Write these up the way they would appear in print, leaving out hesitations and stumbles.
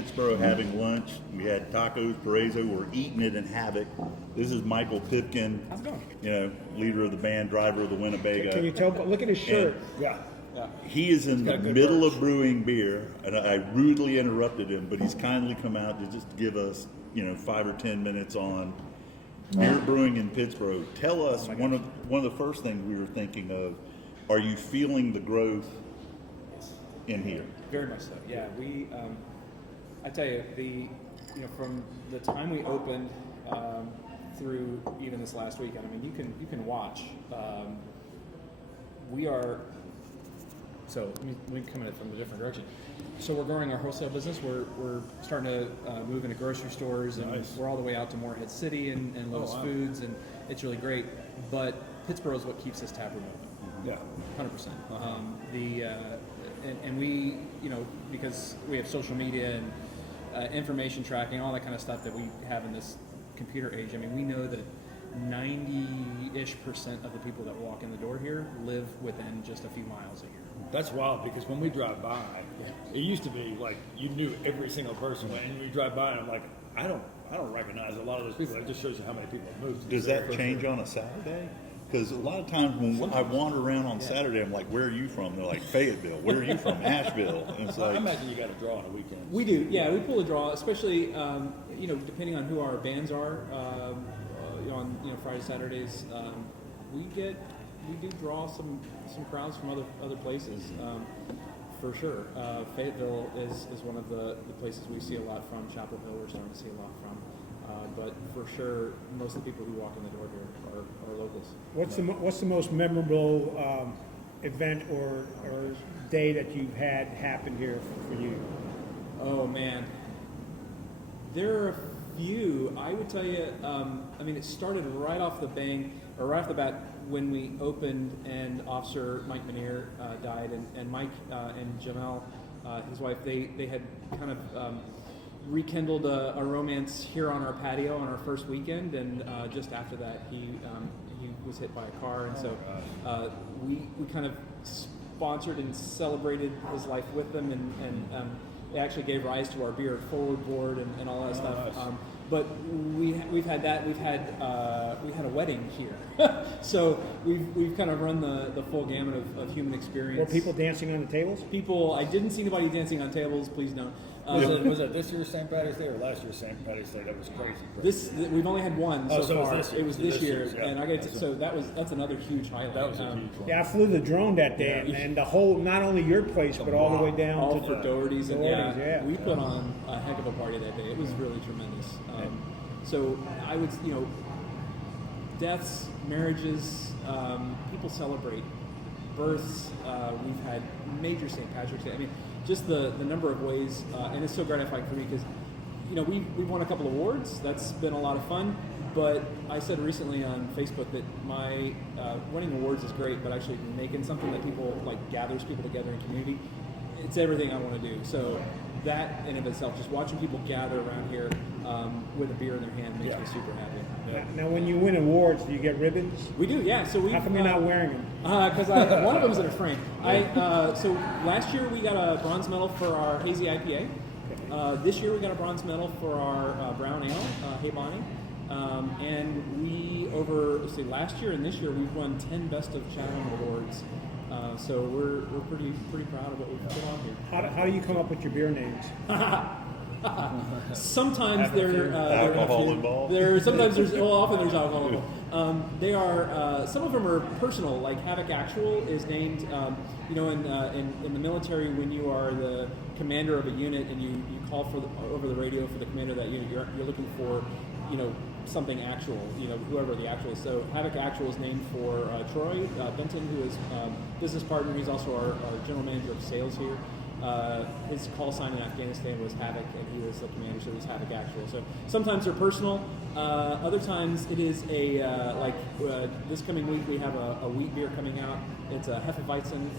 Pittsboro having lunch. We had Tacos Paraiso. We're eating it in Havoc. This is Michael Pipkin. How's it going? You know, leader of the band, driver of the Winnebago. Can you tell? Look at his shirt. Yeah. He is in the middle of brewing beer, and I rudely interrupted him, but he's kindly come out to just give us, 5 or 10 minutes on beer brewing in Pittsboro. Tell us one of the first things we were thinking of. Are you feeling the growth in here? Very much so. Yeah, I tell you, from the time we opened through even this last weekend, I mean, you can watch. We are. So let me come at it from a different direction. So we're growing our wholesale business. We're starting to move into grocery stores, and we're all the way out to Morehead City and Lowe's Foods, and it's really great. But Pittsboro is what keeps this tap room open. Yeah, 100%. And we, because we have social media and information tracking, all that kind of stuff that we have in this computer age. I mean, we know that 90-ish% of the people that walk in the door here live within just a few miles a year. that's wild because when we drive by, it used to be like you knew every single person, and we drive by and I'm like, I don't recognize a lot of those people. It just shows you how many people have moved. Does that change on a Saturday? Because a lot of times when I wander around on Saturday, I'm like, where are you from? They're like, Fayetteville. Where are you from? Asheville. And it's like, I imagine you got to draw on a weekend. We do, yeah. We pull a draw, especially depending on who our bands are. On Friday, Saturdays, we do draw some crowds from other places, for sure. Fayetteville is one of the places we see a lot from. Chapel Hill we're starting to see a lot from. But for sure, most of the people who walk in the door here are locals. What's the most memorable event or day that you've had happen here for you? Oh man, there are a few. I would tell you. It started right off the bat when we opened, and Officer Mike Manir died, and Mike and Jamel, his wife, they had kind of rekindled a romance here on our patio on our first weekend, and just after that he was hit by a car, and so we kind of sponsored and celebrated his life with them, and it actually gave rise to our beer forward board and all that stuff. Nice. But we've had that. We had a wedding here, so we've kind of run the full gamut of human experience. Were people dancing on the tables? I didn't see anybody dancing on tables. Please don't. Was it this year's St. Patty's Day or last year's St. Patty's Day? That was crazy. We've only had one so far. It was this year, yeah. and I got so that's another huge highlight. That was a huge one. Yeah, I flew the drone that day, and the whole, not only your place, but all the way down all to for Doherty's, and yeah. we put on a heck of a party that day. It was really tremendous. So I would, deaths, marriages, people celebrate births. We've had major St. Patrick's Day. I mean, just the number of ways, and it's so gratifying for me because, we've won a couple of awards. That's been a lot of fun. But I said recently on Facebook that my winning awards is great, but actually making something that gathers people together in community, it's everything I want to do. So that in of itself, just watching people gather around here with a beer in their hand makes me super happy. Yeah. Now, when you win awards, do you get ribbons? We do, yeah. So how come you're not wearing them? Because one of them's in a frame. So last year we got a bronze medal for our hazy IPA. This year we got a bronze medal for our brown ale, Hey Bonnie. And last year and this year we've won 10 Best of Chatham awards. So we're pretty proud of what we've put on here. How do you come up with your beer names? Sometimes they're alcohol involved. Sometimes often there's alcohol involved. They are some of them are personal. Like Havoc Actual is named. In the military, when you are the commander of a unit and you call over the radio for the commander of that unit, you're looking for something actual. Whoever the actual is. So Havoc Actual is named for Troy Benton, who is business partner. He's also our general manager of sales here. His call sign in Afghanistan was Havoc, and he was the commander, so it was Havoc Actual. So sometimes they're personal. Other times it is this coming week we have a wheat beer coming out. It's a Hefeweizen.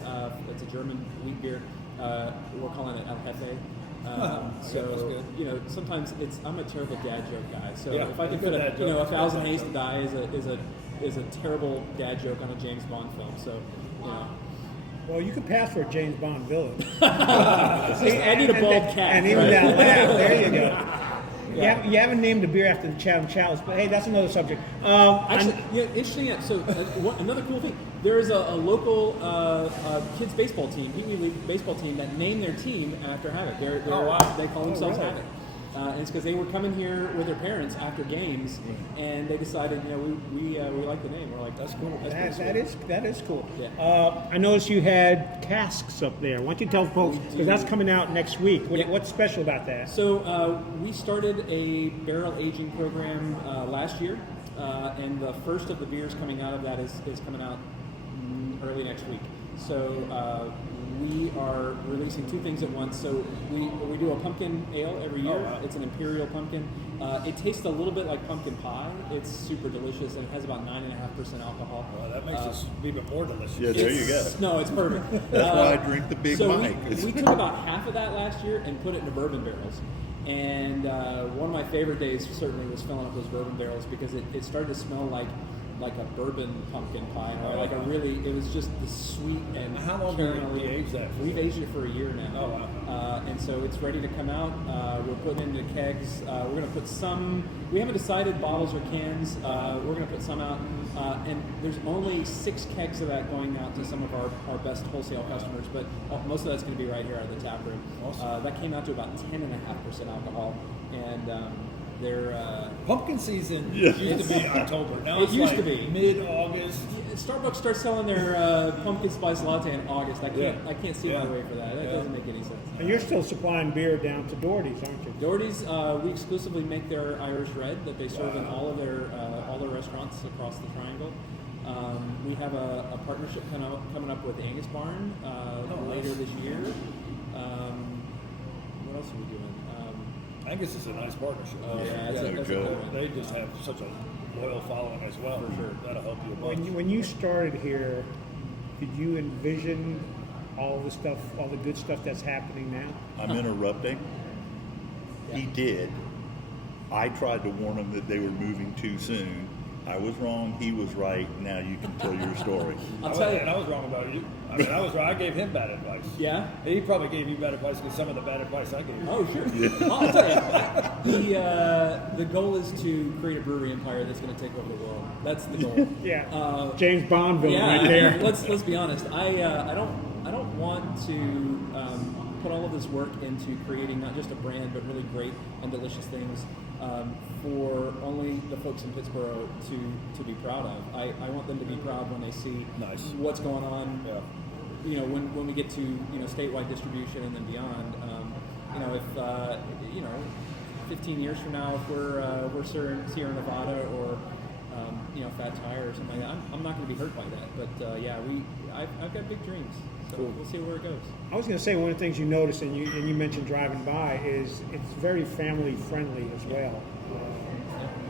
It's a German wheat beer. We're calling it El Jefe. Sometimes I'm a terrible dad joke guy. So if I could put a 1,000 Haze to Die is a terrible dad joke on a James Bond film. So Well, you could pass for a James Bond villain. I need a bald cat. And even that laugh. There you go. You haven't named a beer after the Chatham Chalice, but hey, that's another subject. Actually, interesting. So another cool thing. There is a local kids baseball team, Pee Wee League baseball team, that named their team after Havoc. They call themselves really? Havoc. And it's because they were coming here with their parents after games, and they decided, we like the name. We're like, that's cool. That is cool. Yeah. I noticed you had casks up there. Why don't you tell folks, because that's coming out next week. What's special about that? So we started a barrel aging program last year, and the first of the beers coming out of that is coming out early next week. So we are releasing two things at once. So we do a pumpkin ale every year. Oh, wow. It's an imperial pumpkin. It tastes a little bit like pumpkin pie. It's super delicious, and it has about 9.5% alcohol. Well, that makes it even more delicious. Yeah, there you go. No, it's perfect. That's why I drink the Big so Mike. we took about half of that last year and put it into bourbon barrels. And one of my favorite days certainly was filling up those bourbon barrels because it started to smell like a bourbon pumpkin pie, or like it was just the sweet and How long have you aged that for? We've aged it for a year now. Oh, wow. And so it's ready to come out. We're putting it into kegs. We're going to put some, we haven't decided bottles or cans. We're going to put some out. And there's only 6 kegs of that going out to some of our best wholesale customers, but most of that's going to be right here out of the tap room. Awesome. That came out to about 10.5% alcohol. And they're Pumpkin season used to be October. Now it's used to like be mid-August. Starbucks starts selling their pumpkin spice latte in August. I can't see my Yeah. way for that. That doesn't make any sense. And you're still supplying beer down to Doherty's, aren't you? Doherty's, we exclusively make their Irish Red that they serve in all their restaurants across the Triangle. We have a partnership coming up with Angus Barn later this year. What else are we doing? Angus is a nice partnership. That's a good one. They just have such a loyal following as well. For sure. That'll help you a bunch. When you started here, did you envision all the good stuff that's happening now? I'm interrupting. He did. I tried to warn him that they were moving too soon. I was wrong. He was right. Now you can tell your story. I'll tell you. And I was wrong about you. I mean, I was wrong. I gave him bad advice. Yeah? He probably gave you bad advice because some of the bad advice I gave him. Oh, sure. I'll tell you. The goal is to create a brewery empire that's going to take over the world. That's the goal. Yeah. James Bond villain right yeah. there. Let's be honest. I don't want to put all of this work into creating not just a brand, but really great and delicious things for only the folks in Pittsboro to be proud of. I want them to be proud when they see what's going on. Yeah. When we get to statewide distribution and then beyond. If 15 years from now, if we're Sierra Nevada or Fat Tire or something like that, I'm not going to be hurt by that. But I've got big dreams. So we'll see where it goes. I was going to say one of the things you noticed, and you mentioned driving by, is it's very family friendly as well.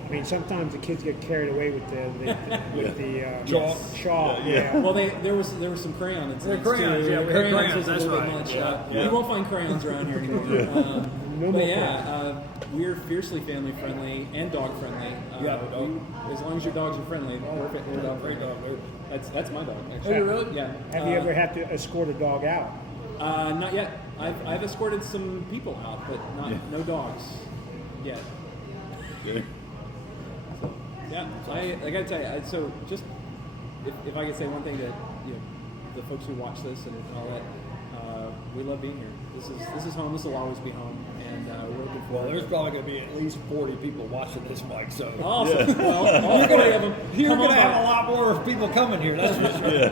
I mean, sometimes the kids get carried away with the chalk. Yeah. Well, there was some crayon incidents crayons, too. yeah, we had crayons, was a that's little right. bit much. Yeah. You won't find crayons around here anymore. No But more yeah, we're fiercely family friendly and dog friendly. As long as your dogs are friendly, perfect. We're dog Great friendly. dog. That's my dog. Oh, Actually. you really? Yeah. Have you ever had to escort a dog out? Not yet. I've escorted some people out, but no dogs yet. Okay. Yeah, I gotta tell you. So just if I could say one thing to the folks who watch this and all that, we love being here. This is home. This will always be home, and we're looking Well, forward. there's probably going to be at least 40 people watching this, Mike. So Awesome. Well, all 40 of them. you're come going to on have by. a lot more people coming here. That's for sure.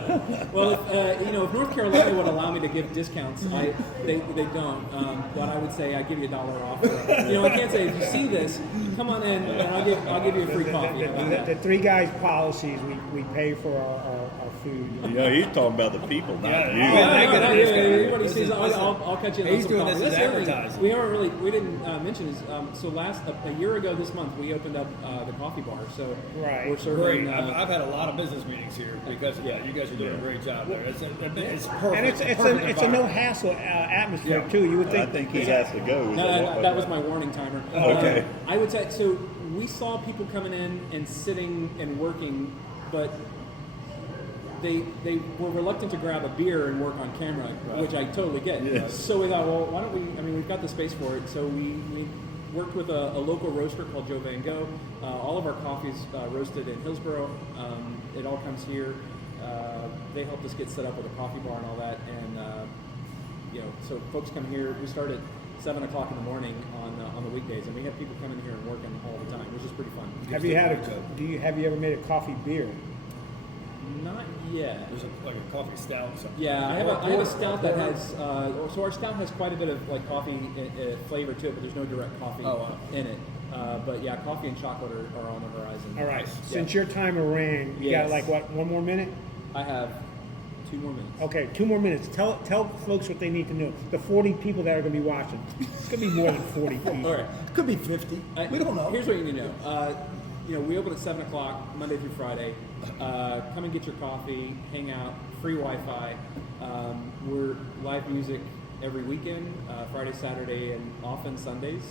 Well, if North Carolina would allow me to give discounts, they don't. But I would say I give you $1 off. I can't say if you see this, come on in and I'll give you a free coffee. How about that? The three guys policies, we pay for our food. He's talking about the people, not Yeah, you. yeah. Everybody sees. I'll cut you in. He's some doing coffee. this as That's the other thing advertising. we didn't mention is so a year ago this month we opened up the coffee bar. So Right. we're serving. Great. I've had a lot of business meetings here because of that. You guys are doing a great job there. It's perfect. And it's a no hassle atmosphere too. You would I think. think he's asked to go. No, that was my warning timer. Okay. I would say so. We saw people coming in and sitting and working, but they were reluctant to grab a beer and work on camera, which I totally get. Yeah. So we thought, well, why don't we? I mean, we've got the space for it. So we worked with a local roaster called Joe Van Gogh. All of our coffees roasted in Hillsboro. It all comes here. They helped us get set up with a coffee bar and all that, and so folks come here. We start at 7 o'clock in the morning on the weekdays, and we have people coming here and working all the time, which is pretty fun. Have you ever made a coffee beer? Not yet. There's like a coffee stout or something. Yeah, I have a stout that has. So our stout has quite a bit of like coffee flavor to it, but there's no direct coffee in it. But yeah, coffee and chocolate are on the horizon. All right. Yeah. Since your timer ran, you got like what? 1 more minute? I have 2 more minutes. Okay, 2 more minutes. Tell folks what they need to know. The 40 people that are going to be watching. It's going to be more than 40 people. All right. Could be 50. We don't know. Here's what you need to know. We open at 7 o'clock Monday through Friday. Come and get your coffee, hang out, free Wi-Fi. We're live music every weekend, Friday, Saturday, and often Sundays.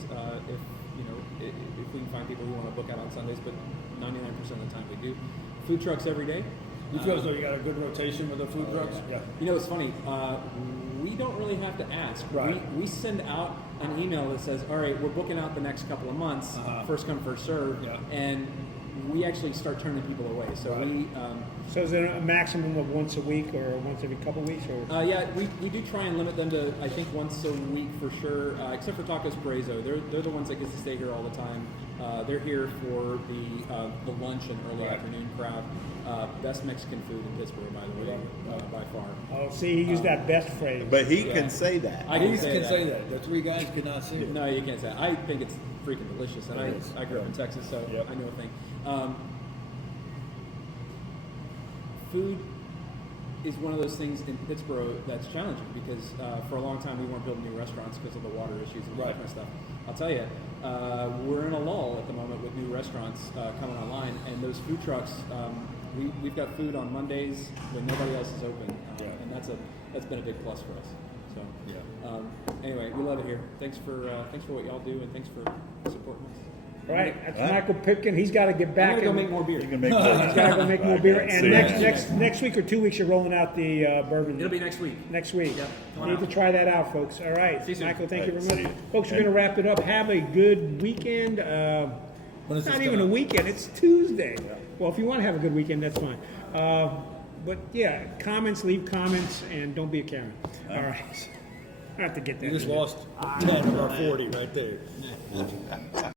If we can find people who want to book out on Sundays, but 99% of the time we do. Food trucks every day. You feel as though you got a good rotation with the food trucks? Yeah. It's funny. We don't really have to ask. Right. We send out an email that says, all right, we're booking out the next couple of months, first come, first serve, and we actually start turning people away. So So is there a maximum of once a week or once every couple of weeks? Or we do try and limit them to, I think, once a week for sure, except for Tacos Paraiso. They're the ones that get to stay here all the time. They're here for the lunch and early afternoon crowd. Best Mexican food in Pittsboro, by the way, by far. Oh, see, he used that best phrase. But he can say that. I He can can say that. that. The three guys could not see it. No, you can't say that. I think it's freaking delicious, and It is. I grew up in Texas, so I know a thing. Food is one of those things in Pittsboro that's challenging because for a long time we weren't building new restaurants because of the water issues and that kind of stuff. I'll tell you, we're in a lull at the moment with new restaurants coming online, and those food trucks. We've got food on Mondays when nobody else is open, and that's been a big plus for us. So anyway, we love it here. Thanks for what y'all do, and thanks for supporting us. All right, that's Michael Pipkin. He's got to get back. I'm gonna go make more beer. You can make more. He's got to go make more beer. And See next week or 2 weeks, you're rolling out the bourbon. It'll be next week. Next week. Yep. You need to try that out, folks. All right. See you soon. Michael, thank you Right, very see much. you. Folks, we're going to wrap it up. Have a good weekend. When does It's this not come even a out? weekend. It's Tuesday. Well, if you want to have a good weekend, that's fine. But yeah, leave comments, and don't be a Karen. All right. I have to get that. You just lost 10 of our 40 right there.